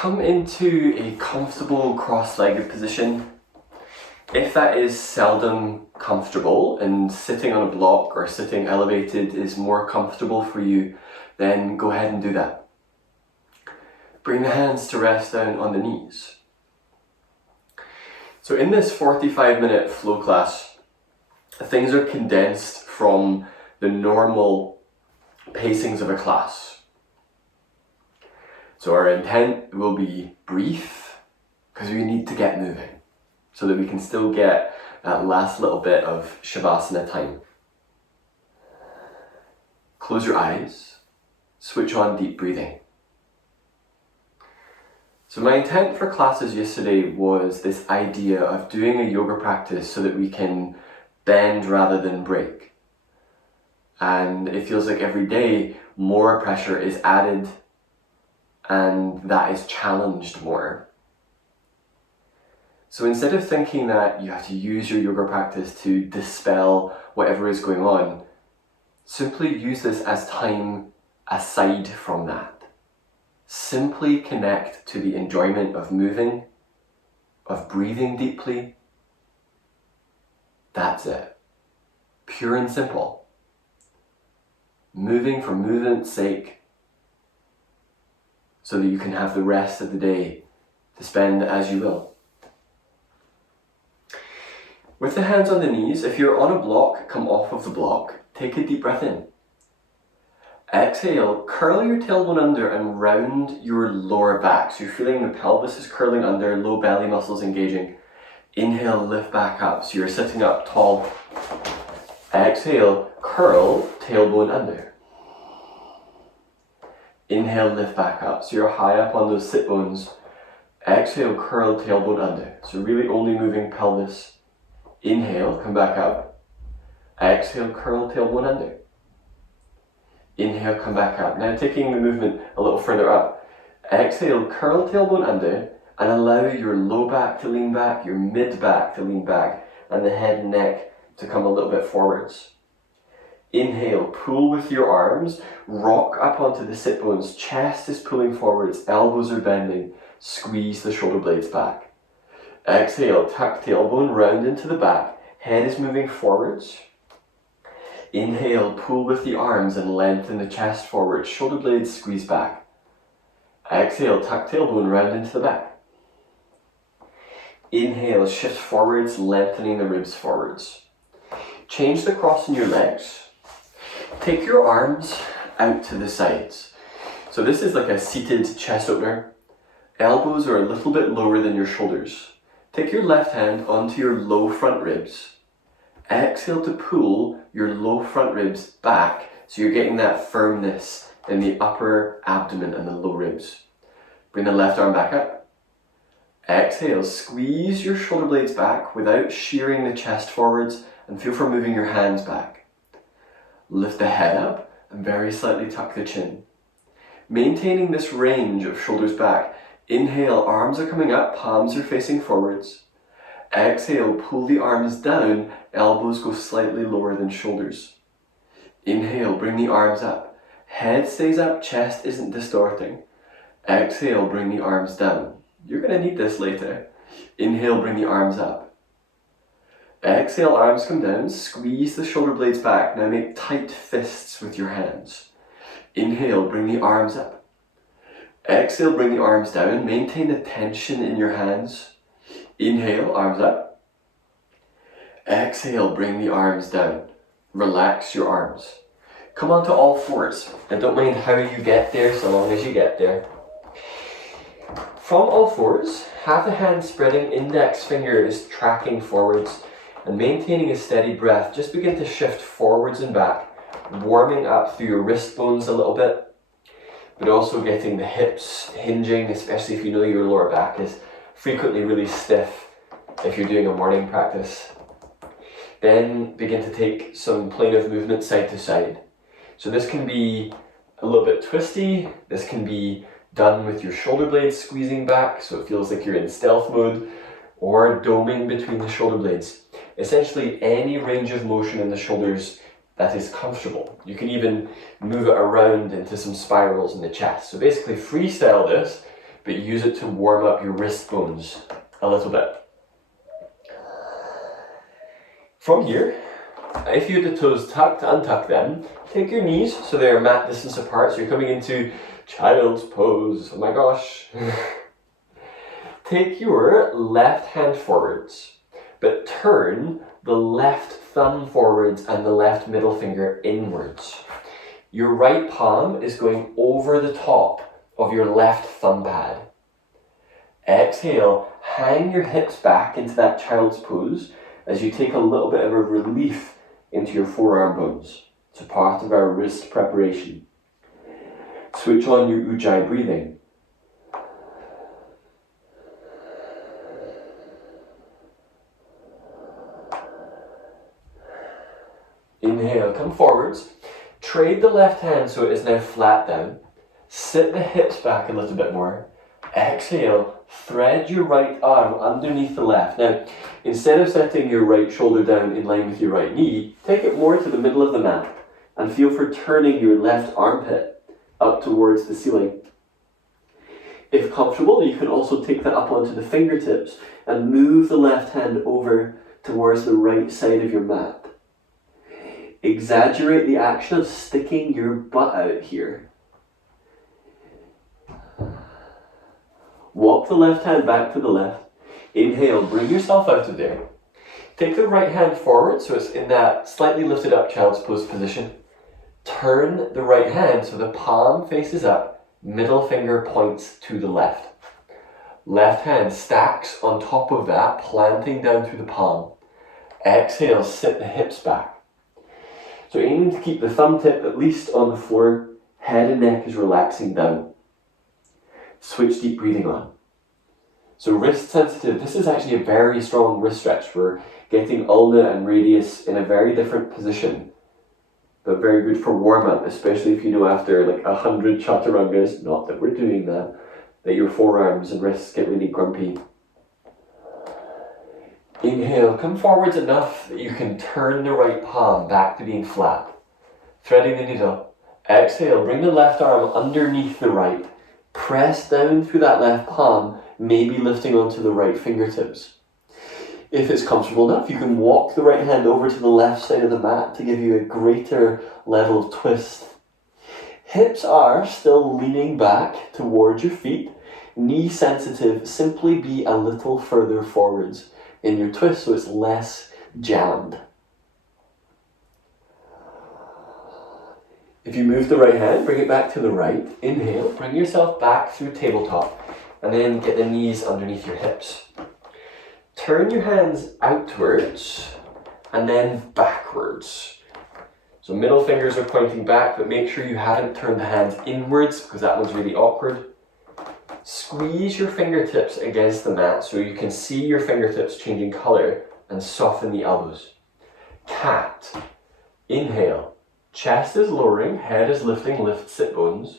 come into a comfortable cross-legged position. If that is seldom comfortable and sitting on a block or sitting elevated is more comfortable for you, then go ahead and do that. Bring the hands to rest down on the knees. So in this 45-minute flow class, things are condensed from the normal pacings of a class. So our intent will be brief, because we need to get moving, so that we can still get that last little bit of Shavasana time. Close your eyes, switch on deep breathing. So my intent for classes yesterday was this idea of doing a yoga practice so that we can bend rather than break. And it feels like every day more pressure is added and that is challenged more. So instead of thinking that you have to use your yoga practice to dispel whatever is going on, simply use this as time aside from that. Simply connect to the enjoyment of moving, of breathing deeply. That's it. Pure and simple. Moving for movement's sake, so that you can have the rest of the day to spend as you will. With the hands on the knees, if you're on a block, come off of the block. Take a deep breath in. Exhale, curl your tailbone under and round your lower back. So you're feeling the pelvis is curling under, low belly muscles engaging. Inhale, lift back up. So you're sitting up tall. Exhale, curl, tailbone under. Inhale, lift back up. So you're high up on those sit bones. Exhale, curl, tailbone under. So really only moving pelvis. Inhale, come back up. Exhale, curl, tailbone under. Inhale, come back up. Now taking the movement a little further up. Exhale, curl tailbone under and allow your low back to lean back, your mid back to lean back, and the head and neck to come a little bit forwards. Inhale, pull with your arms, rock up onto the sit bones, chest is pulling forwards, elbows are bending, squeeze the shoulder blades back. Exhale, tuck tailbone round into the back, head is moving forwards. Inhale, pull with the arms and lengthen the chest forward, shoulder blades squeeze back. Exhale, tuck tailbone round into the back. Inhale, shift forwards, lengthening the ribs forwards. Change the cross in your legs. Take your arms out to the sides. So this is like a seated chest opener. Elbows are a little bit lower than your shoulders. Take your left hand onto your low front ribs. Exhale to pull your low front ribs back, so you're getting that firmness in the upper abdomen and the low ribs. Bring the left arm back up. Exhale, squeeze your shoulder blades back without shearing the chest forwards, and feel for moving your hands back. Lift the head up and very slightly tuck the chin. Maintaining this range of shoulders back. Inhale, arms are coming up, palms are facing forwards. Exhale, pull the arms down, elbows go slightly lower than shoulders. Inhale, bring the arms up. Head stays up, chest isn't distorting. Exhale, bring the arms down. You're going to need this later. Inhale, bring the arms up. Exhale, arms come down, squeeze the shoulder blades back. Now make tight fists with your hands. Inhale, bring the arms up. Exhale, bring the arms down, maintain the tension in your hands. Inhale, arms up. Exhale, bring the arms down. Relax your arms. Come onto all fours, and don't mind how you get there so long as you get there. From all fours, have the hand spreading, index finger is tracking forwards, and maintaining a steady breath, just begin to shift forwards and back, warming up through your wrist bones a little bit, but also getting the hips hinging, especially if you know your lower back is frequently really stiff if you're doing a morning practice. Then begin to take some plane of movement side to side. So this can be a little bit twisty, this can be done with your shoulder blades squeezing back so it feels like you're in stealth mode, or doming between the shoulder blades. Essentially any range of motion in the shoulders that is comfortable. You can even move it around into some spirals in the chest. So basically freestyle this, but use it to warm up your wrist bones a little bit. From here, if you have the toes tucked, untuck them. Take your knees so they're mat distance apart, so you're coming into child's pose. Oh my gosh. Take your left hand forwards, but turn the left thumb forwards and the left middle finger inwards. Your right palm is going over the top of your left thumb pad. Exhale, hang your hips back into that child's pose as you take a little bit of a relief into your forearm bones. It's a part of our wrist preparation. Switch on your Ujjayi breathing. Inhale, come forwards. Trade the left hand so it is now flat down. Sit the hips back a little bit more. Exhale, thread your right arm underneath the left. Now, instead of setting your right shoulder down in line with your right knee, take it more to the middle of the mat and feel for turning your left armpit up towards the ceiling. If comfortable, you can also take that up onto the fingertips and move the left hand over towards the right side of your mat. Exaggerate the action of sticking your butt out here. Walk the left hand back to the left. Inhale, bring yourself out of there. Take the right hand forward so it's in that slightly lifted up child's pose position. Turn the right hand so the palm faces up, middle finger points to the left. Left hand stacks on top of that, planting down through the palm. Exhale, sit the hips back. So aiming to keep the thumb tip at least on the floor, head and neck is relaxing down. Switch deep breathing on. So wrist sensitive, this is actually a very strong wrist stretch. We're getting ulna and radius in a very different position, but very good for warm up, especially if you know after like 100 chaturangas, not that we're doing that your forearms and wrists get really grumpy. Inhale, come forwards enough that you can turn the right palm back to being flat, threading the needle. Exhale, bring the left arm underneath the right. Press down through that left palm, maybe lifting onto the right fingertips. If it's comfortable enough, you can walk the right hand over to the left side of the mat to give you a greater level of twist. Hips are still leaning back towards your feet. Knee sensitive, simply be a little further forwards in your twist so it's less jammed. If you move the right hand, bring it back to the right. Inhale, bring yourself back through tabletop and then get the knees underneath your hips. Turn your hands outwards and then backwards. So middle fingers are pointing back, but make sure you haven't turned the hands inwards because that one's really awkward. Squeeze your fingertips against the mat so you can see your fingertips changing color and soften the elbows. Cat. Inhale. Chest is lowering, head is lifting, lift sit bones.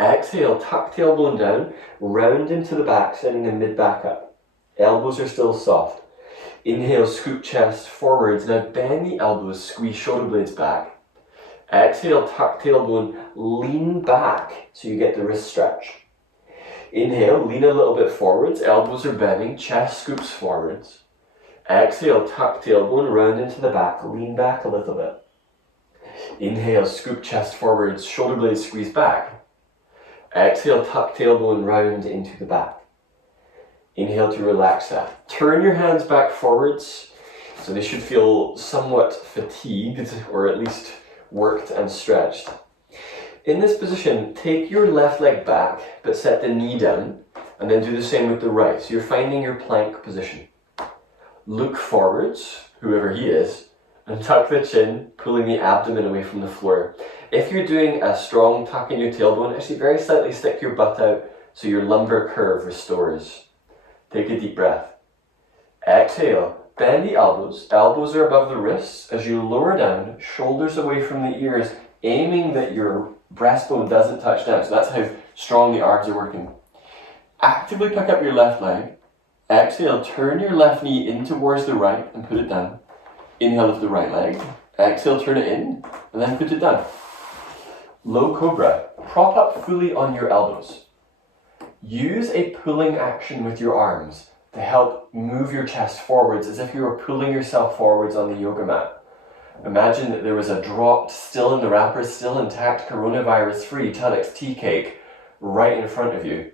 Exhale, tuck tailbone down, round into the back, sending the mid back up. Elbows are still soft. Inhale, scoop chest forwards. Now bend the elbows, squeeze shoulder blades back. Exhale, tuck tailbone, lean back so you get the wrist stretch. Inhale, lean a little bit forwards, elbows are bending, chest scoops forwards. Exhale, tuck tailbone, round into the back, lean back a little bit. Inhale, scoop chest forwards, shoulder blades squeeze back. Exhale, tuck tailbone round into the back. Inhale to relax that. Turn your hands back forwards, so they should feel somewhat fatigued, or at least worked and stretched. In this position, take your left leg back, but set the knee down, and then do the same with the right. So you're finding your plank position. Look forwards, whoever he is, and tuck the chin, pulling the abdomen away from the floor. If you're doing a strong tuck in your tailbone, actually very slightly stick your butt out so your lumbar curve restores. Take a deep breath. Exhale, bend the elbows. Elbows are above the wrists. As you lower down, shoulders away from the ears, aiming that your breastbone doesn't touch down. So that's how strong the arms are working. Actively pick up your left leg. Exhale, turn your left knee in towards the right and put it down. Inhale, lift the right leg. Exhale, turn it in, and then put it down. Low Cobra. Prop up fully on your elbows. Use a pulling action with your arms to help move your chest forwards as if you were pulling yourself forwards on the yoga mat. Imagine that there was a dropped, still in the wrapper, still intact, coronavirus-free Tunnocks tea cake right in front of you.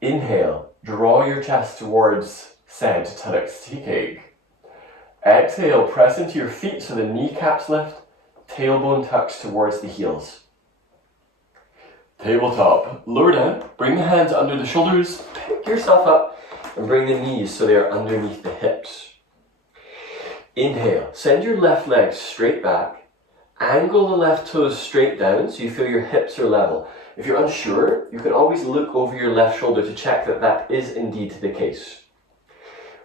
Inhale, draw your chest towards said Tunnocks tea cake. Exhale, press into your feet so the kneecaps lift, tailbone tucks towards the heels. Tabletop, lower down, bring the hands under the shoulders, pick yourself up and bring the knees so they are underneath the hips. Inhale, send your left leg straight back, angle the left toes straight down so you feel your hips are level. If you're unsure, you can always look over your left shoulder to check that that is indeed the case.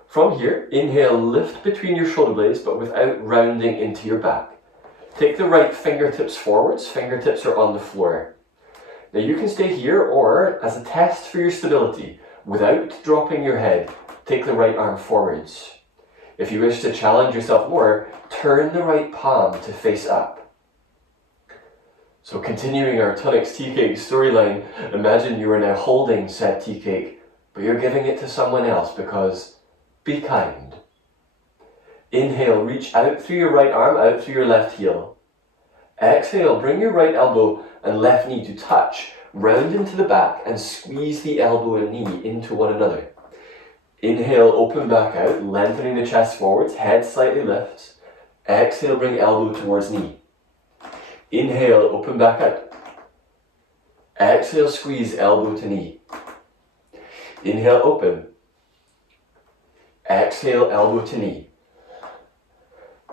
From here, inhale, lift between your shoulder blades but without rounding into your back. Take the right fingertips forwards, fingertips are on the floor. Now you can stay here, or as a test for your stability, without dropping your head, take the right arm forwards. If you wish to challenge yourself more, turn the right palm to face up. So continuing our Tunnocks tea cake storyline, imagine you are now holding said tea cake, but you're giving it to someone else because be kind. Inhale, reach out through your right arm, out through your left heel. Exhale, bring your right elbow and left knee to touch, round into the back and squeeze the elbow and knee into one another. Inhale, open back out, lengthening the chest forwards, head slightly lifts. Exhale, bring elbow towards knee. Inhale, open back out. Exhale, squeeze elbow to knee. Inhale, open. Exhale, elbow to knee.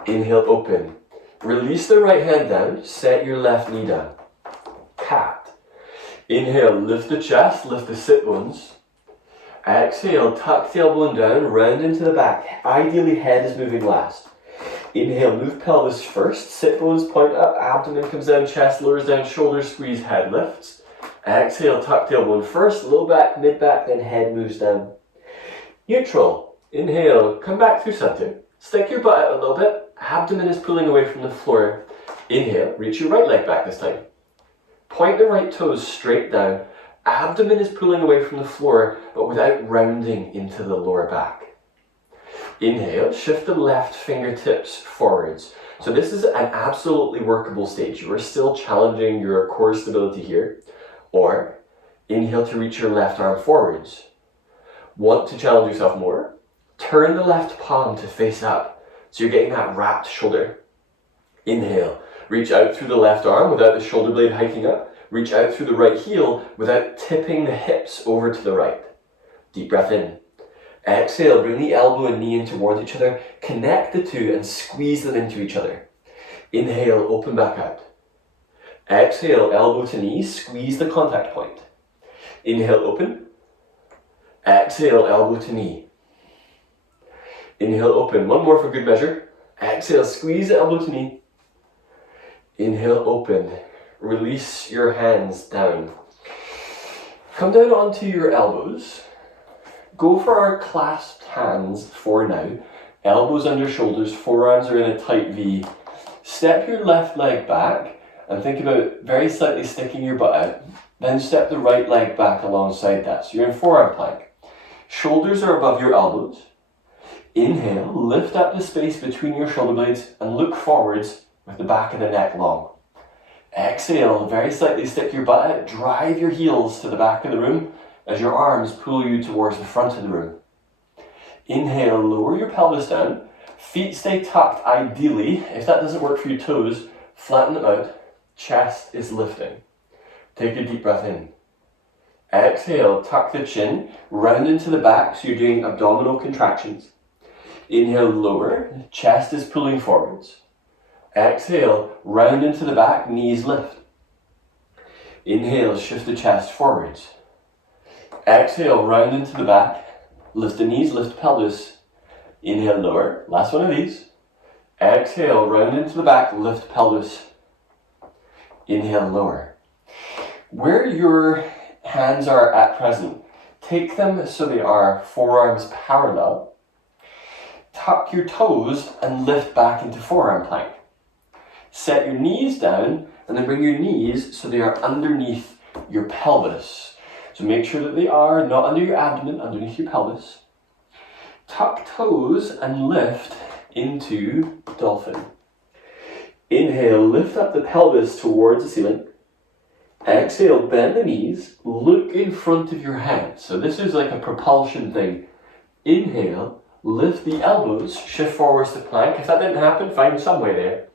Inhale, open. Release the right hand down, set your left knee down. Cat. Inhale, lift the chest, lift the sit bones. Exhale, tuck the elbow down, round into the back. Ideally, head is moving last. Inhale, move pelvis first, sit bones point up, abdomen comes down, chest lowers down, shoulders squeeze, head lifts. Exhale, tuck tailbone first, low back, mid back, then head moves down. Neutral. Inhale, come back through center. Stick your butt out a little bit, abdomen is pulling away from the floor. Inhale, reach your right leg back this time. Point the right toes straight down, abdomen is pulling away from the floor, but without rounding into the lower back. Inhale, shift the left fingertips forwards. So this is an absolutely workable stage. You are still challenging your core stability here. Or, inhale to reach your left arm forwards. Want to challenge yourself more? Turn the left palm to face up, so you're getting that wrapped shoulder. Inhale, reach out through the left arm without the shoulder blade hiking up. Reach out through the right heel without tipping the hips over to the right. Deep breath in. Exhale, bring the elbow and knee in towards each other. Connect the two and squeeze them into each other. Inhale, open back out. Exhale, elbow to knee, squeeze the contact point. Inhale, open. Exhale, elbow to knee. Inhale, open. One more for good measure. Exhale, squeeze the elbow to knee. Inhale, open. Release your hands down. Come down onto your elbows. Go for our clasped hands for now. Elbows under shoulders, forearms are in a tight V. Step your left leg back and think about very slightly sticking your butt out. Then step the right leg back alongside that. So you're in forearm plank. Shoulders are above your elbows. Inhale, lift up the space between your shoulder blades and look forwards with the back of the neck long. Exhale, very slightly stick your butt out, drive your heels to the back of the room as your arms pull you towards the front of the room. Inhale, lower your pelvis down, feet stay tucked ideally. If that doesn't work for your toes, flatten them out, chest is lifting. Take a deep breath in. Exhale, tuck the chin, round into the back so you're doing abdominal contractions. Inhale, lower, chest is pulling forwards. Exhale, round into the back, knees lift. Inhale, shift the chest forwards. Exhale, round into the back, lift the knees, lift pelvis. Inhale, lower, last one of these. Exhale, round into the back, lift pelvis. Inhale, lower. Where your hands are at present, take them so they are forearms parallel. Tuck your toes and lift back into forearm plank. Set your knees down and then bring your knees so they are underneath your pelvis. So make sure that they are not under your abdomen, underneath your pelvis. Tuck toes and lift into dolphin. Inhale, lift up the pelvis towards the ceiling. Exhale, bend the knees, look in front of your hands. So this is like a propulsion thing. Inhale, lift the elbows, shift forwards to plank. If that didn't happen, find some way there.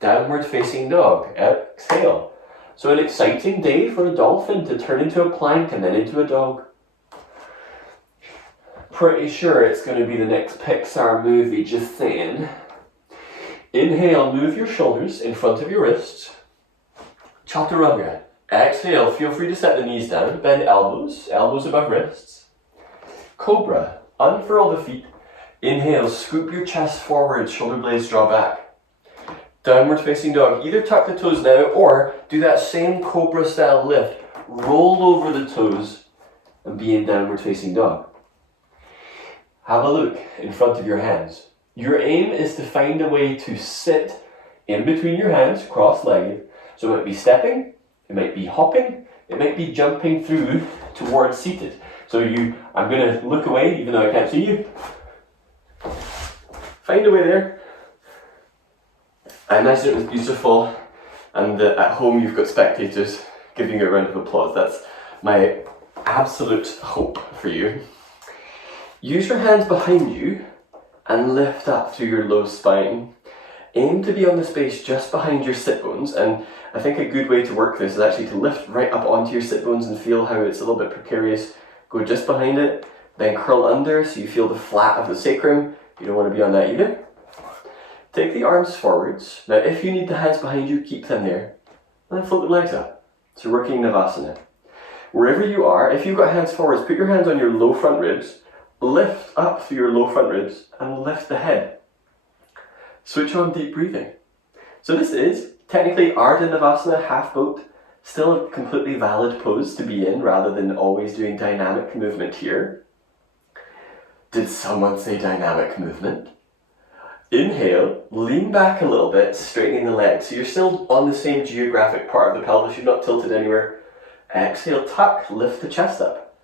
Downward facing dog. Exhale. So an exciting day for a dolphin to turn into a plank and then into a dog. Pretty sure it's going to be the next Pixar movie, just saying. Inhale, move your shoulders in front of your wrists. Chaturanga. Exhale, feel free to set the knees down, bend elbows, elbows above wrists. Cobra. Unfurl the feet. Inhale, scoop your chest forward, shoulder blades draw back. Downward facing dog. Either tuck the toes now or do that same Cobra style lift. Roll over the toes and be in downward facing dog. Have a look in front of your hands. Your aim is to find a way to sit in between your hands, cross-legged. So it might be stepping, it might be hopping, it might be jumping through towards seated. So I'm going to look away even though I can't see you. Find a way there. I imagine it was beautiful, and at home you've got spectators giving you a round of applause. That's my absolute hope for you. Use your hands behind you and lift up through your low spine. Aim to be on the space just behind your sit bones, and I think a good way to work this is actually to lift right up onto your sit bones and feel how it's a little bit precarious. Go just behind it, then curl under so you feel the flat of the sacrum. You don't want to be on that either. Take the arms forwards. Now if you need the hands behind you, keep them there. And then float the legs up. So working Navasana. Wherever you are, if you've got hands forwards, put your hands on your low front ribs, lift up through your low front ribs, and lift the head. Switch on deep breathing. So this is technically Ardha Navasana, half boat. Still a completely valid pose to be in rather than always doing dynamic movement here. Did someone say dynamic movement? Inhale, lean back a little bit, straightening the legs. So you're still on the same geographic part of the pelvis, you're not tilted anywhere. Exhale, tuck, lift the chest up.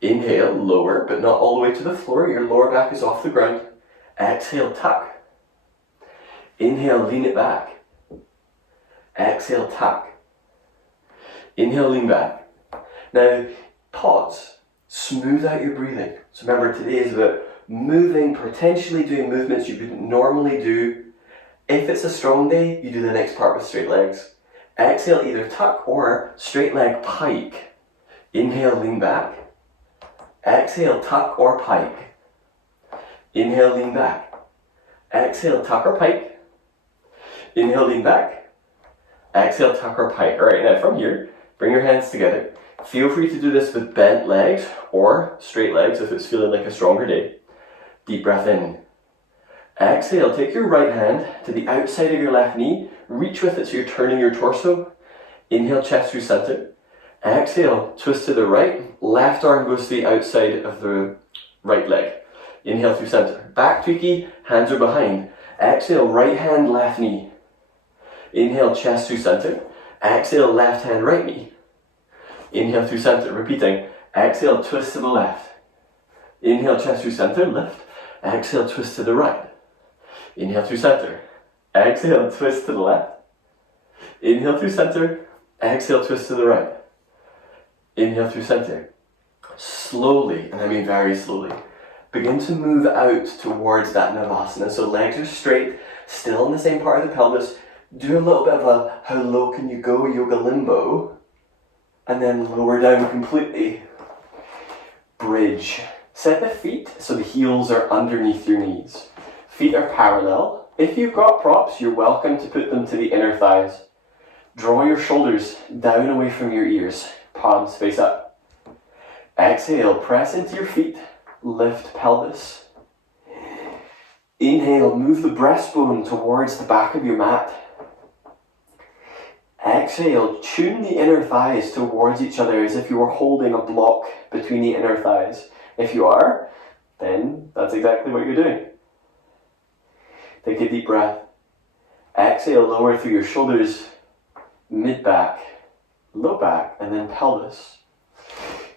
Inhale, lower, but not all the way to the floor. Your lower back is off the ground. Exhale, tuck. Inhale, lean it back. Exhale, tuck. Inhale, lean back. Now, pause. Smooth out your breathing. So remember, today is about moving, potentially doing movements you wouldn't normally do. If it's a strong day, you do the next part with straight legs. Exhale, either tuck or straight leg pike. Inhale, lean back. Exhale, tuck or pike. Inhale, lean back. Exhale, tuck or pike. Inhale, lean back. Exhale, tuck or pike. Alright, now from here, bring your hands together. Feel free to do this with bent legs or straight legs if it's feeling like a stronger day. Deep breath in. Exhale, take your right hand to the outside of your left knee. Reach with it so you're turning your torso. Inhale, chest through center. Exhale, twist to the right. Left arm goes to the outside of the right leg. Inhale through center. Back tweaky, hands are behind. Exhale, right hand, left knee. Inhale, chest through center. Exhale, left hand, right knee. Inhale through center, repeating. Exhale, twist to the left. Inhale, chest through center, lift. Exhale, twist to the right. Inhale through center. Exhale, twist to the left. Inhale through center. Exhale, twist to the right. Inhale through center. Slowly, and I mean very slowly, begin to move out towards that Navasana. So legs are straight, still in the same part of the pelvis. Do a little bit of a how low can you go yoga limbo. And then lower down completely. Bridge. Set the feet so the heels are underneath your knees. Feet are parallel. If you've got props, you're welcome to put them to the inner thighs. Draw your shoulders down away from your ears. Palms face up. Exhale, press into your feet. Lift pelvis. Inhale, move the breastbone towards the back of your mat. Exhale, tune the inner thighs towards each other as if you were holding a block between the inner thighs. If you are, then that's exactly what you're doing. Take a deep breath. Exhale, lower through your shoulders, mid-back, low back, and then pelvis.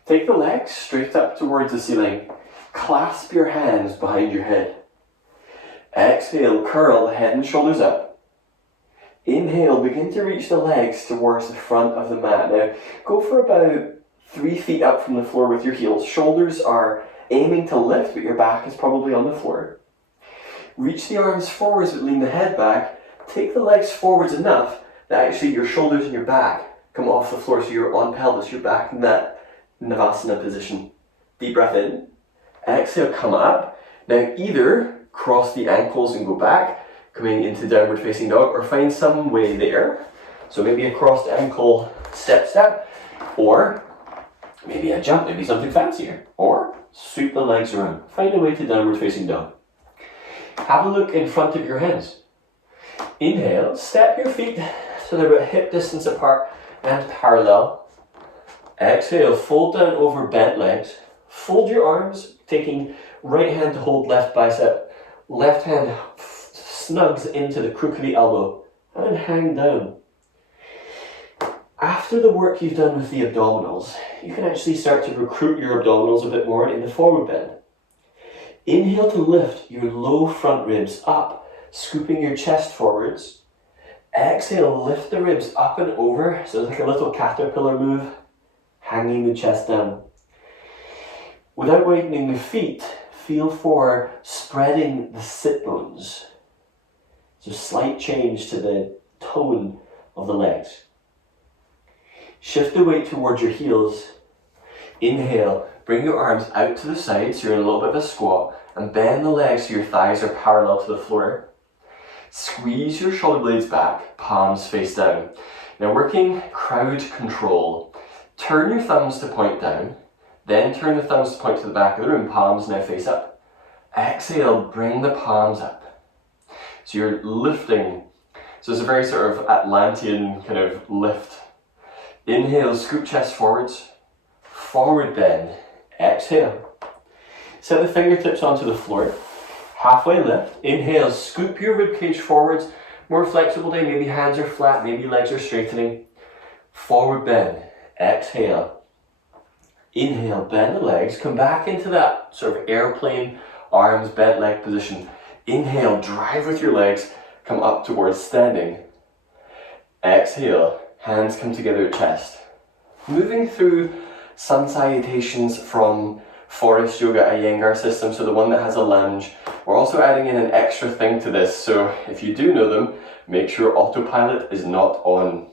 Take the legs straight up towards the ceiling. Clasp your hands behind your head. Exhale, curl the head and shoulders up. Inhale, begin to reach the legs towards the front of the mat. Now, go for about 3 feet up from the floor with your heels. Shoulders are aiming to lift, but your back is probably on the floor. Reach the arms forwards, but lean the head back. Take the legs forwards enough that actually your shoulders and your back come off the floor, so you're on pelvis, you're back in that Navasana position. Deep breath in. Exhale, come up. Now either cross the ankles and go back, coming into downward facing dog, or find some way there. So maybe a crossed ankle step, or maybe a jump, maybe something fancier, or sweep the legs around. Find a way to downward facing dog. Have a look in front of your hands. Inhale, step your feet so they're about hip distance apart and parallel. Exhale, fold down over bent legs. Fold your arms, taking right hand to hold left bicep. Left hand snugs into the crook of the elbow and hang down. After the work you've done with the abdominals, you can actually start to recruit your abdominals a bit more in the forward bend. Inhale to lift your low front ribs up, scooping your chest forwards. Exhale, lift the ribs up and over, so it's like a little caterpillar move, hanging the chest down. Without widening the feet, feel for spreading the sit bones. So slight change to the tone of the legs. Shift the weight towards your heels. Inhale, bring your arms out to the side so you're in a little bit of a squat, and bend the legs so your thighs are parallel to the floor. Squeeze your shoulder blades back, palms face down. Now working crowd control. Turn your thumbs to point down, then turn the thumbs to point to the back of the room, palms now face up. Exhale, bring the palms up. So you're lifting. So it's a very sort of Atlantean kind of lift. Inhale, scoop chest forwards. Forward bend. Exhale. Set the fingertips onto the floor. Halfway lift. Inhale, scoop your ribcage forwards. More flexible day, maybe hands are flat, maybe legs are straightening. Forward bend. Exhale. Inhale, bend the legs. Come back into that sort of airplane, arms, bent leg position. Inhale, drive with your legs. Come up towards standing. Exhale, hands come together at chest. Moving through sun salutations from Forest Yoga Iyengar system, so the one that has a lunge. We're also adding in an extra thing to this, so if you do know them, make sure autopilot is not on.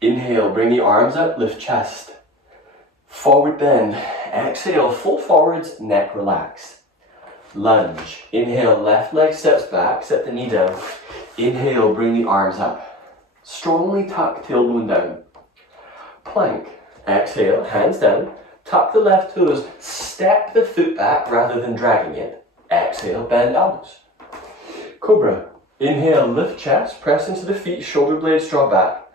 Inhale, bring the arms up, lift chest. Forward bend. Exhale, fold forwards, neck relaxed. Lunge. Inhale, left leg steps back, set the knee down. Inhale, bring the arms up. Strongly tuck tailbone down. Plank. Exhale, hands down. Tuck the left toes, step the foot back rather than dragging it. Exhale, bend elbows. Cobra. Inhale, lift chest, press into the feet, shoulder blades draw back.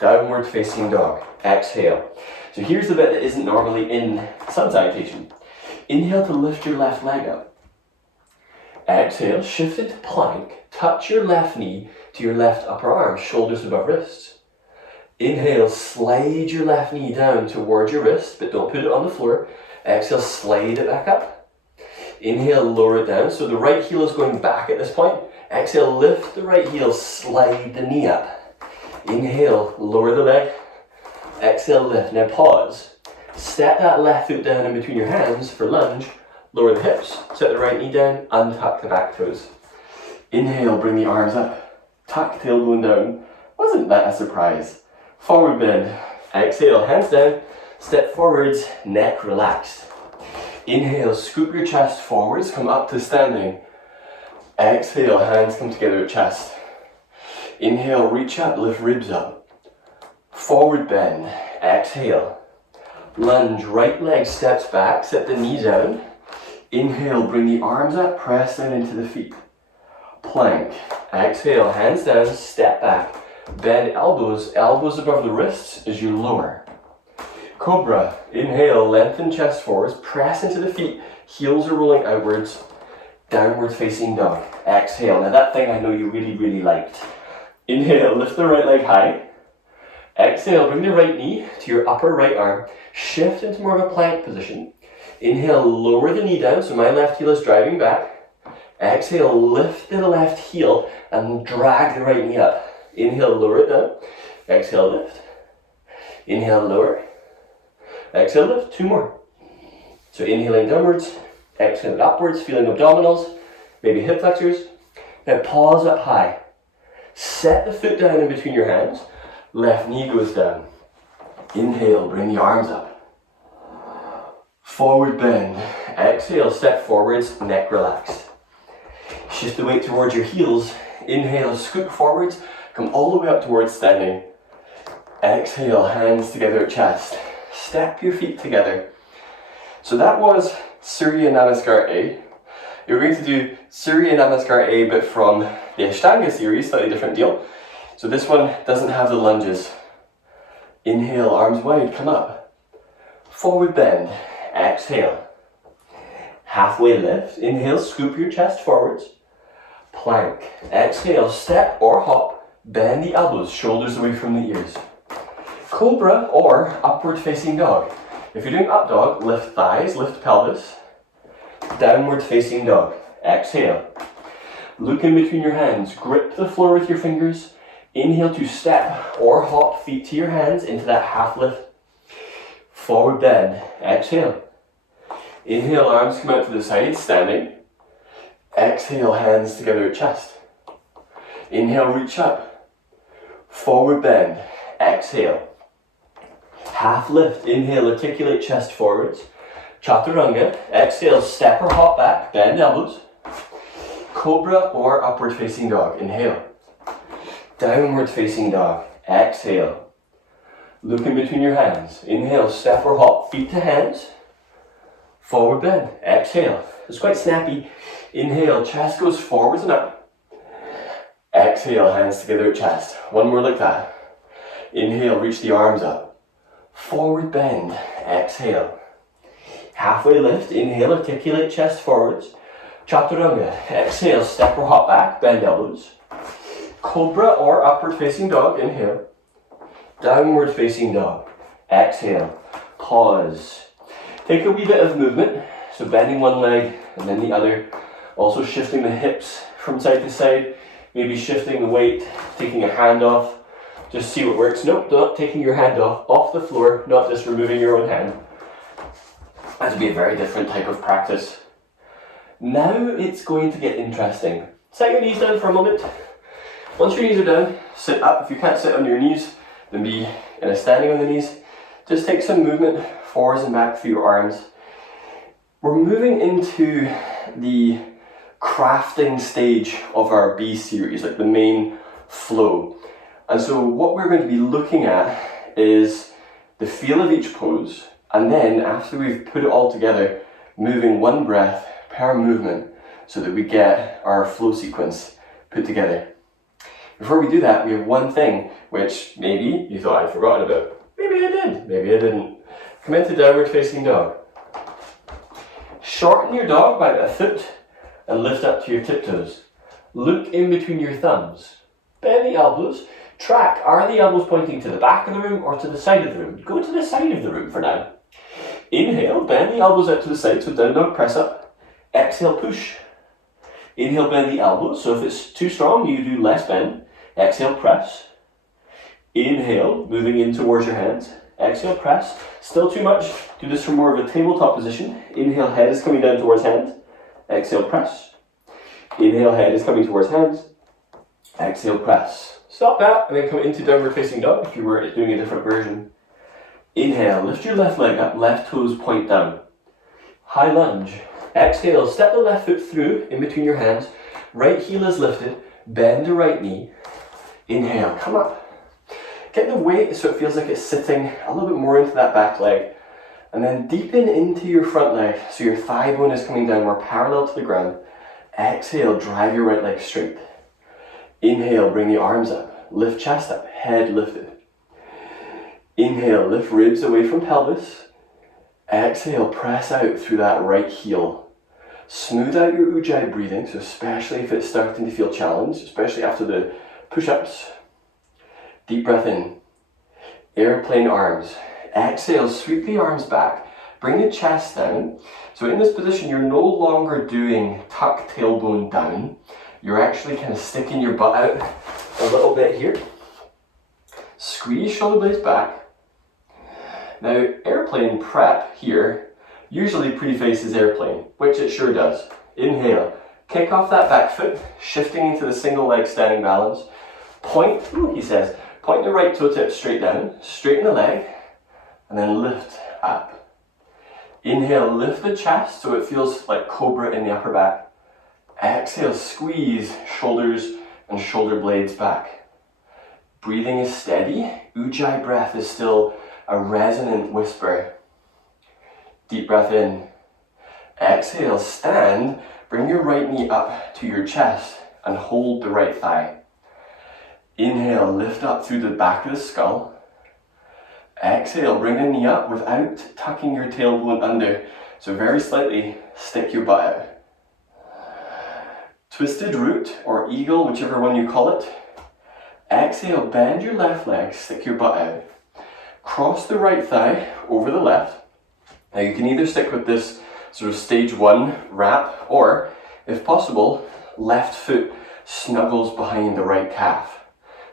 Downward facing dog. Exhale. So here's the bit that isn't normally in sun salutation. Inhale to lift your left leg up. Exhale, shift into plank, touch your left knee to your left upper arm, shoulders above wrists. Inhale, slide your left knee down towards your wrist, but don't put it on the floor. Exhale, slide it back up. Inhale, lower it down, so the right heel is going back at this point. Exhale, lift the right heel, slide the knee up. Inhale, lower the leg. Exhale, lift. Now pause. Step that left foot down in between your hands for lunge. Lower the hips, set the right knee down, untuck the back toes. Inhale, bring the arms up. Tuck tailbone down. Wasn't that a surprise? Forward bend. Exhale, hands down. Step forwards, neck relaxed. Inhale, scoop your chest forwards, come up to standing. Exhale, hands come together at chest. Inhale, reach up, lift ribs up. Forward bend. Exhale. Lunge, right leg steps back, set the knee down. Inhale, bring the arms up, press down into the feet. Plank. Exhale, hands down, step back. Bend elbows, elbows above the wrists as you lower. Cobra. Inhale, lengthen chest forwards, press into the feet, heels are rolling outwards. Downward facing dog. Exhale. Now that thing I know you really, really liked. Inhale, lift the right leg high. Exhale, bring the right knee to your upper right arm. Shift into more of a plank position. Inhale, lower the knee down, so my left heel is driving back. Exhale, lift the left heel and drag the right knee up. Inhale, lower it down. Exhale, lift. Inhale, lower. Exhale, lift. 2 more. So inhaling downwards, exhaling upwards, feeling abdominals, maybe hip flexors. Now pause up high. Set the foot down in between your hands. Left knee goes down. Inhale, bring the arms up. Forward bend. Exhale, step forwards, neck relaxed. Shift the weight towards your heels. Inhale, scoop forwards, come all the way up towards standing. Exhale, hands together at chest. Step your feet together. So that was Surya Namaskar A. You're going to do Surya Namaskar A, but from the Ashtanga series, slightly different deal. So this one doesn't have the lunges. Inhale, arms wide, come up. Forward bend. Exhale. Halfway lift. Inhale, scoop your chest forwards. Plank. Exhale, step or hop. Bend the elbows, shoulders away from the ears. Cobra or upward facing dog. If you're doing up dog, lift thighs, lift pelvis. Downward facing dog. Exhale. Look in between your hands. Grip the floor with your fingers. Inhale to step or hop feet to your hands into that half lift. Forward bend. Exhale. Inhale, arms come out to the side, standing. Exhale, hands together at chest. Inhale, reach up. Forward bend. Exhale. Half lift. Inhale, articulate chest forwards. Chaturanga. Exhale, step or hop back. Bend elbows. Cobra or upward facing dog. Inhale. Downward facing dog. Exhale. Look in between your hands. Inhale, step or hop, feet to hands. Forward bend. Exhale. It's quite snappy. Inhale, chest goes forwards and up. Exhale, hands together at chest. 1 more like that. Inhale, reach the arms up. Forward bend. Exhale. Halfway lift. Inhale, articulate chest forwards. Chaturanga. Exhale, step or hop back, bend elbows. Cobra or upward facing dog. Inhale. Downward facing dog. Exhale. Pause. Take a wee bit of movement. So bending one leg and then the other. Also shifting the hips from side to side. Maybe shifting the weight, taking a hand off. Just see what works. Nope, not taking your hand off the floor, not just removing your own hand. That would be a very different type of practice. Now it's going to get interesting. Set your knees down for a moment. Once your knees are down, sit up. If you can't sit on your knees, then be in a standing on the knees. Just take some movement forwards and back through your arms. We're moving into the crafting stage of our B series, like the main flow. And so what we're going to be looking at is the feel of each pose, and then after we've put it all together, moving 1 breath per movement so that we get our flow sequence put together. Before we do that, we have one thing which maybe you thought I'd forgotten about. Maybe I did, maybe I didn't. Come into downward facing dog. Shorten your dog by about 1 foot and lift up to your tiptoes. Look in between your thumbs. Bend the elbows. Track, are the elbows pointing to the back of the room or to the side of the room? Go to the side of the room for now. Inhale, bend the elbows out to the side, so down dog, press up. Exhale, push. Inhale, bend the elbows, so if it's too strong, you do less bend. Exhale, press. Inhale, moving in towards your hands. Exhale, press. Still too much, do this from more of a tabletop position. Inhale, head is coming down towards hands. Exhale, press. Inhale, head is coming towards hands. Exhale, press. Stop that and then come into downward facing dog if you were doing a different version. Inhale, lift your left leg up, left toes point down. High lunge. Exhale, step the left foot through in between your hands. Right heel is lifted, bend the right knee. Inhale, come up. Get the weight so it feels like it's sitting a little bit more into that back leg. And then deepen into your front leg so your thigh bone is coming down more parallel to the ground. Exhale, drive your right leg straight. Inhale, bring the arms up. Lift chest up, head lifted. Inhale, lift ribs away from pelvis. Exhale, press out through that right heel. Smooth out your ujjayi breathing, so especially if it's starting to feel challenged, especially after the push-ups. Deep breath in. Airplane arms. Exhale, sweep the arms back. Bring the chest down. So in this position, you're no longer doing tuck tailbone down. You're actually kind of sticking your butt out a little bit here. Squeeze shoulder blades back. Now, airplane prep here usually prefaces airplane, which it sure does. Inhale, kick off that back foot, shifting into the single leg standing balance. Point, he says, point the right toe tip straight down, straighten the leg, and then lift up. Inhale, lift the chest so it feels like Cobra in the upper back. Exhale, squeeze shoulders and shoulder blades back. Breathing is steady. Ujjayi breath is still a resonant whisper. Deep breath in. Exhale, stand. Bring your right knee up to your chest and hold the right thigh. Inhale, lift up through the back of the skull. Exhale, bring the knee up without tucking your tailbone under. So very slightly stick your butt out. Twisted root or eagle, whichever one you call it. Exhale, bend your left leg, stick your butt out. Cross the right thigh over the left. Now you can either stick with this sort of stage 1 wrap, or if possible, left foot snuggles behind the right calf.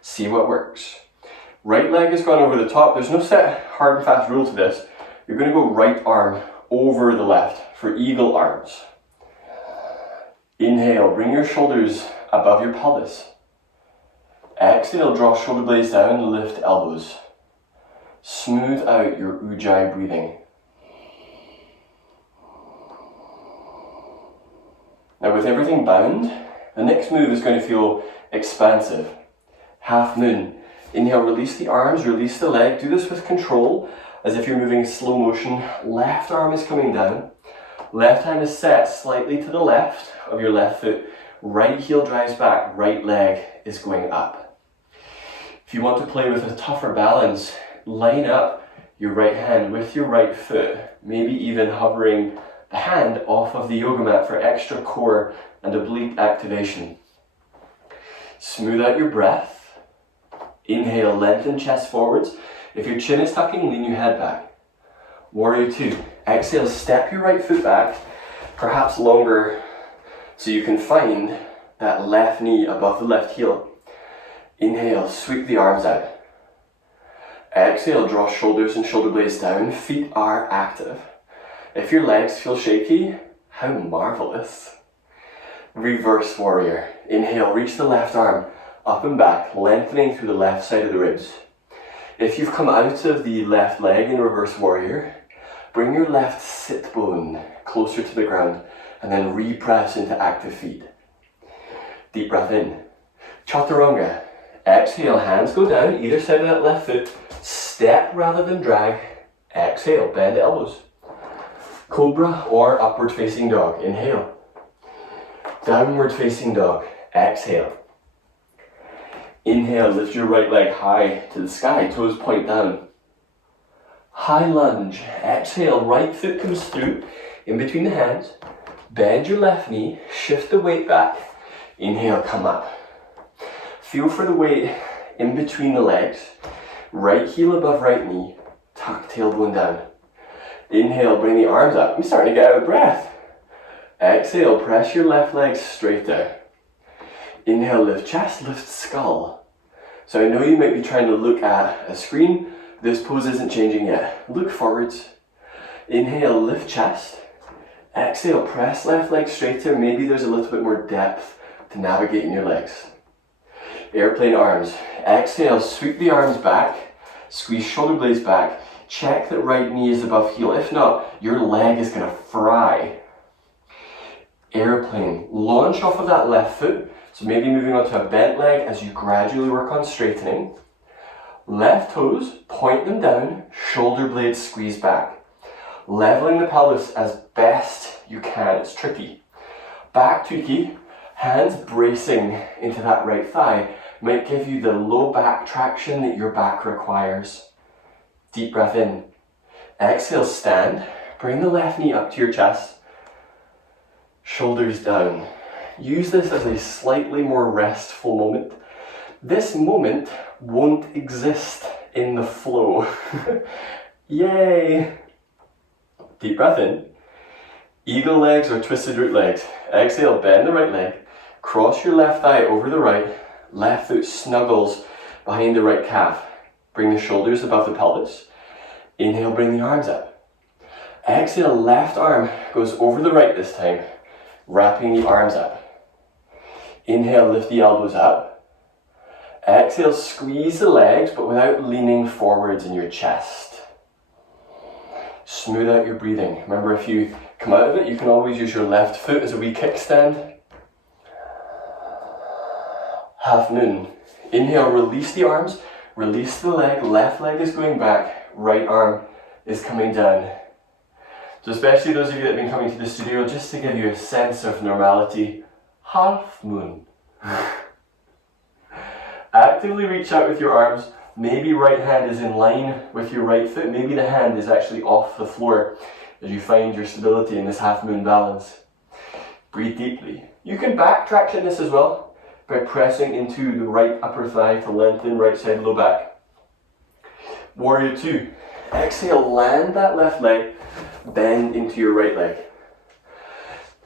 See what works. Right leg has gone over the top. There's no set hard and fast rule to this. You're going to go right arm over the left for eagle arms. Inhale, bring your shoulders above your pelvis. Exhale, draw shoulder blades down, lift elbows. Smooth out your Ujjayi breathing. Now with everything bound, the next move is going to feel expansive. Halfmoon. Inhale, release the arms, release the leg. Do this with control, as if you're moving slow motion. Left arm is coming down. Left hand is set slightly to the left of your left foot. Right heel drives back, right leg is going up. If you want to play with a tougher balance, line up your right hand with your right foot, maybe even hovering the hand off of the yoga mat for extra core and oblique activation. Smooth out your breath. Inhale, lengthen chest forwards. If your chin is tucking, lean your head back. Warrior 2. Exhale, step your right foot back, perhaps longer, so you can find that left knee above the left heel. Inhale, sweep the arms out. Exhale, draw shoulders and shoulder blades down. Feet are active. If your legs feel shaky, how marvelous. Reverse warrior. Inhale, reach the left arm up and back, lengthening through the left side of the ribs. If you've come out of the left leg in reverse warrior, bring your left sit bone closer to the ground and then repress into active feet. Deep breath in. Chaturanga. Exhale, hands go down either side of that left foot. Step rather than drag. Exhale, bend the elbows. Cobra or upward facing dog. Inhale. Downward facing dog. Exhale. Inhale, lift your right leg high to the sky, toes point down. High lunge. Exhale, right foot comes through in between the hands. Bend your left knee, shift the weight back. Inhale, come up. Feel for the weight in between the legs. Right heel above right knee, tuck tailbone down. Inhale, bring the arms up. I'm starting to get out of breath. Exhale, press your left leg straight down. Inhale, lift chest, lift skull. So I know you might be trying to look at a screen. This pose isn't changing yet. Look forwards. Inhale, lift chest. Exhale, press left leg straighter. Maybe there's a little bit more depth to navigate in your legs. Airplane arms. Exhale, sweep the arms back. Squeeze shoulder blades back. Check that right knee is above heel. If not, your leg is going to fry. Airplane. Launch off of that left foot. So maybe moving on to a bent leg as you gradually work on straightening. Left toes, point them down. Shoulder blades squeeze back. Leveling the pelvis as best you can. It's tricky. Back tuki. Hands bracing into that right thigh might give you the low back traction that your back requires. Deep breath in. Exhale, stand. Bring the left knee up to your chest. Shoulders down. Use this as a slightly more restful moment. This moment won't exist in the flow. Yay! Deep breath in. Eagle legs or twisted root legs. Exhale, bend the right leg. Cross your left thigh over the right. Left foot snuggles behind the right calf. Bring the shoulders above the pelvis. Inhale, bring the arms up. Exhale, left arm goes over the right this time, wrapping the arms up. Inhale, lift the elbows up. Exhale, squeeze the legs, but without leaning forwards in your chest. Smooth out your breathing. Remember, if you come out of it, you can always use your left foot as a wee kickstand. Halfmoon. Inhale, release the arms, release the leg, left leg is going back, right arm is coming down. So especially those of you that have been coming to the studio, just to give you a sense of normality, Halfmoon. Actively reach out with your arms. Maybe right hand is in line with your right foot. Maybe the hand is actually off the floor as you find your stability in this Halfmoon balance. Breathe deeply. You can backtrack in this as well by pressing into the right upper thigh to lengthen right side low back. Warrior 2. Exhale, land that left leg, bend into your right leg.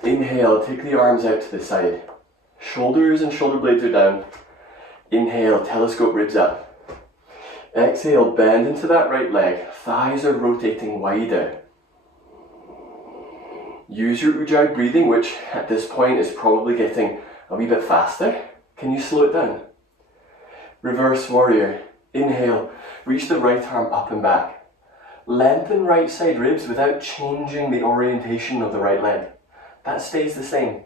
Inhale, take the arms out to the side. Shoulders and shoulder blades are down. Inhale, telescope ribs up. Exhale, bend into that right leg. Thighs are rotating wider. Use your Ujjayi breathing, which at this point is probably getting a wee bit faster. Can you slow it down? Reverse warrior. Inhale, reach the right arm up and back. Lengthen right side ribs without changing the orientation of the right leg. That stays the same.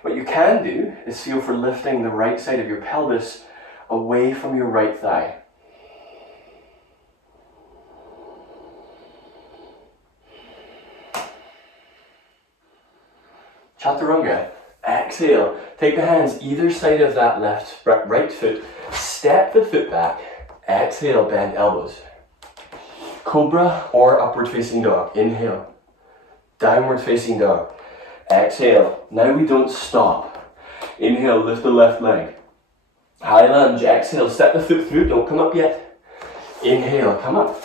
What you can do is feel for lifting the right side of your pelvis away from your right thigh. Chaturanga. Exhale. Take the hands either side of that right foot. Step the foot back. Exhale, bend elbows. Cobra or upward facing dog. Inhale. Downward facing dog. Exhale. Now we don't stop. Inhale, lift the left leg. High lunge. Exhale, step the foot through. Don't come up yet. Inhale, come up.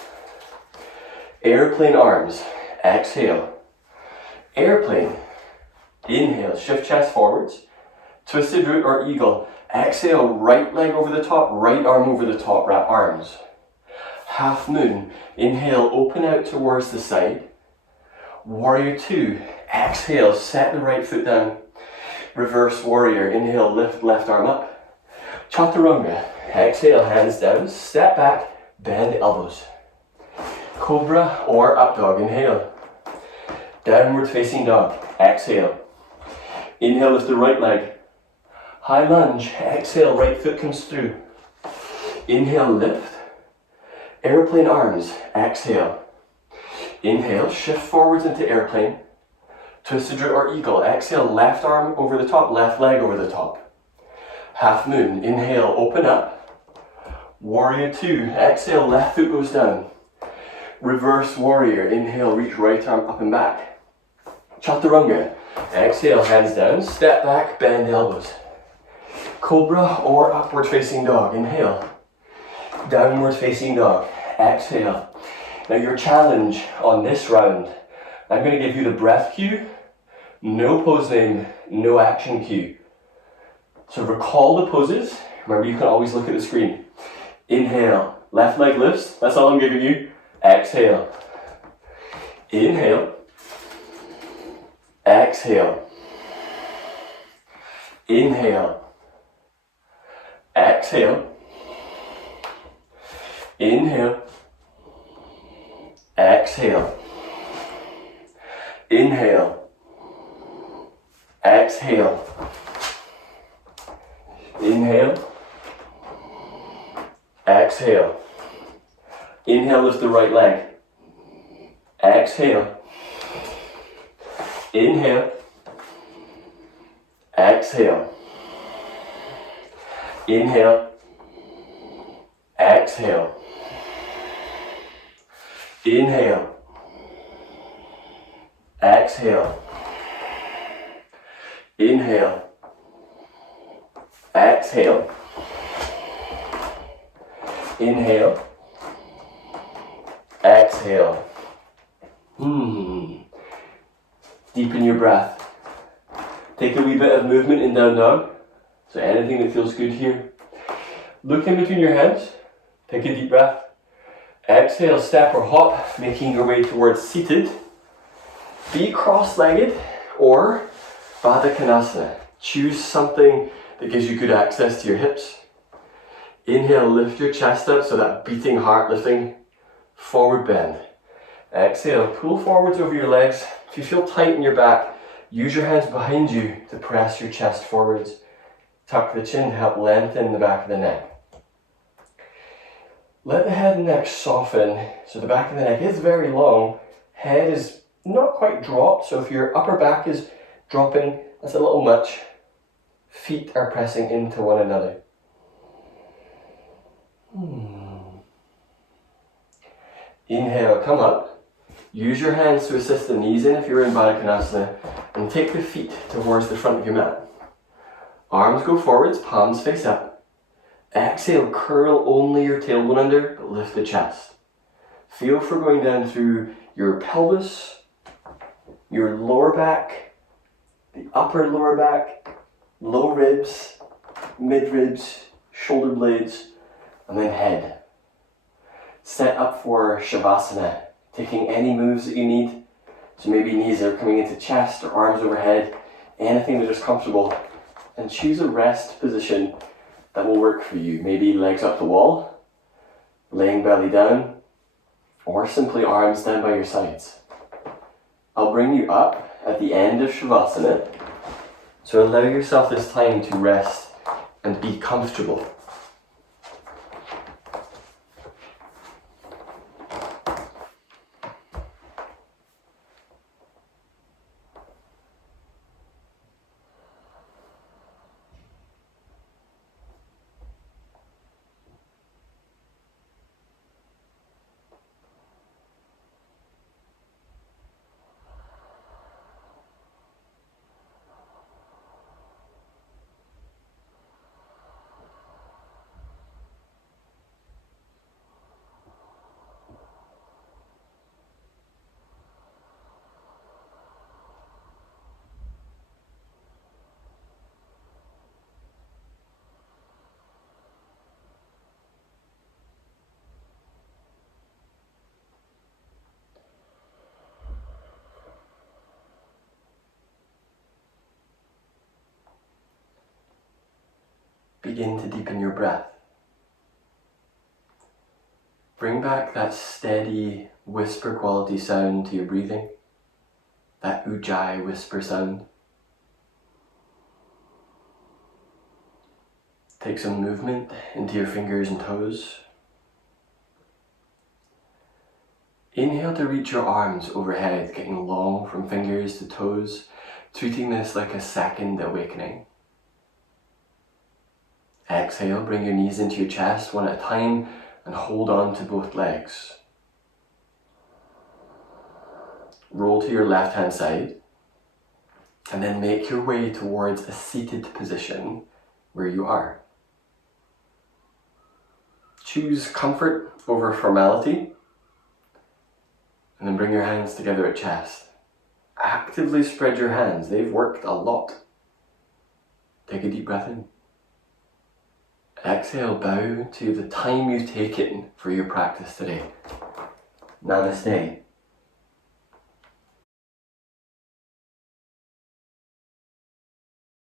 Airplane arms. Exhale. Airplane. Inhale, shift chest forwards. Twisted root or eagle. Exhale, right leg over the top, right arm over the top, wrap arms. Halfmoon. Inhale, open out towards the side. Warrior 2. Exhale, set the right foot down. Reverse warrior. Inhale, lift left arm up. Chaturanga. Exhale, hands down, step back, bend elbows. Cobra or up dog. Inhale. Downward facing dog. Exhale. Inhale, lift the right leg. High lunge. Exhale, right foot comes through. Inhale, lift. Airplane arms. Exhale. Inhale, shift forwards into airplane. Twisted root or eagle. Exhale, left arm over the top, left leg over the top. Halfmoon. Inhale, open up. Warrior 2. Exhale, left foot goes down. Reverse warrior. Inhale, reach right arm up and back. Chaturanga. Exhale, hands down, step back, bend elbows. Cobra or upward facing dog. Inhale. Downward facing dog. Exhale. Now your challenge on this round, I'm going to give you the breath cue, no pose name, no action cue. So recall the poses. Remember, you can always look at the screen. Inhale, left leg lifts, that's all I'm giving you. Exhale. Inhale. Exhale. Inhale. Exhale. Inhale. Exhale. Inhale. Exhale. Inhale. Exhale. Inhale, lift the right leg. Exhale. Inhale. Exhale. Inhale. Exhale. Inhale. Exhale. Inhale. Exhale. Inhale. Exhale. exhale. Deepen your breath. Take a wee bit of movement in down dog. So anything that feels good here. Look in between your hands. Take a deep breath. Exhale, step or hop, making your way towards seated. Be cross-legged or Baddha Konasana. Choose something that gives you good access to your hips. Inhale, lift your chest up, so that beating heart lifting. Forward bend. Exhale, pull forwards over your legs. If you feel tight in your back, use your hands behind you to press your chest forwards. Tuck the chin to help lengthen the back of the neck. Let the head and neck soften. So the back of the neck is very long. Head is not quite dropped. So if your upper back is dropping, that's a little much. Feet are pressing into one another. Inhale, come up. Use your hands to assist the knees in if you're in Baddha Konasana, and take the feet towards the front of your mat. Arms go forwards, palms face up. Exhale, curl only your tailbone under, but lift the chest. Feel for going down through your pelvis, your lower back, the upper lower back, low ribs, mid ribs, shoulder blades, and then head. Set up for Shavasana, taking any moves that you need. So maybe knees are coming into chest or arms overhead, anything that is comfortable. And choose a rest position that will work for you. Maybe legs up the wall, laying belly down, or simply arms down by your sides. I'll bring you up at the end of Shavasana, so allow yourself this time to rest and be comfortable. Begin to deepen your breath. Bring back that steady whisper quality sound to your breathing, that ujjayi whisper sound. Take some movement into your fingers and toes. Inhale to reach your arms overhead, getting long from fingers to toes, treating this like a second awakening. Exhale, bring your knees into your chest one at a time and hold on to both legs. Roll to your left hand side and then make your way towards a seated position where you are. Choose comfort over formality and then bring your hands together at chest. Actively spread your hands, they've worked a lot. Take a deep breath in. Exhale, bow to the time you've taken for your practice today. Namaste.